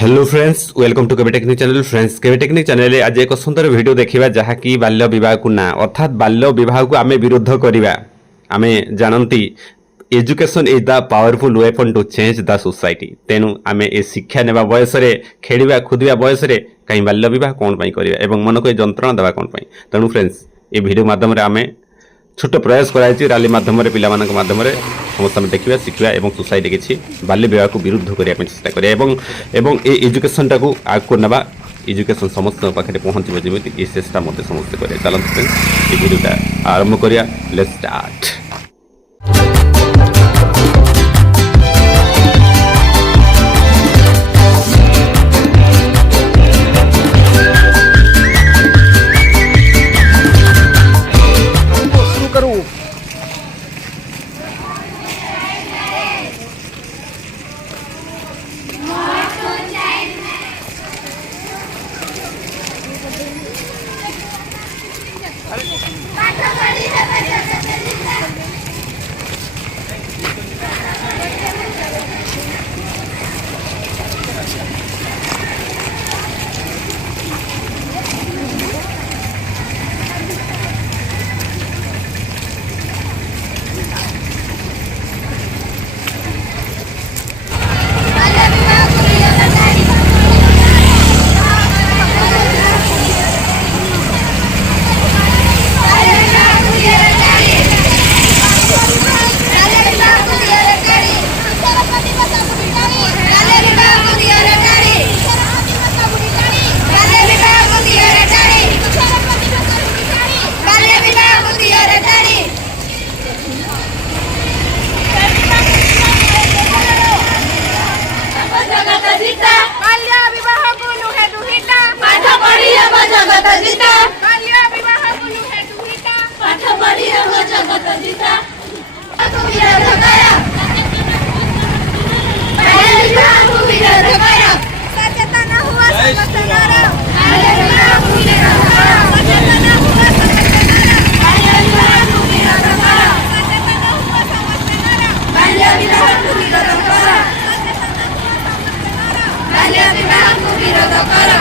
Hello friends, welcome to KB technique channel. Friends, KB technique channel आज एक सुंदर video देखा जहाँकि बाल्य विवाह को ना अर्थात बाल्य विवाह को आम विरोध करवा। आम जानती education is the powerful weapon to change the society. तेणु आम ए शिक्षा नेबा बयस खेड़ा खुदिया बयस कहीं बाल्य विवाह कौन करवा एवं मन को ये जंत्रणा देवा कौन। तेणु फ्रेंड्स, ये वीडियो माध्यम आम छोट प्रयास कराई रैली माध्यम पिला माध्यम समस्त देखा शिखा और सोसाइटी किसी बाल्य विवाह को विरुद्ध करने चेष्टा करें एजुकेशन टाक आगे ना एजुकेशन समस्त पाखे पहुँचे जमी ये चेष्टा मत समस्त करें। चलते फ्रेंड्स, ये वीडियोटा आरंभ करिया। Let's start. विरोध करो।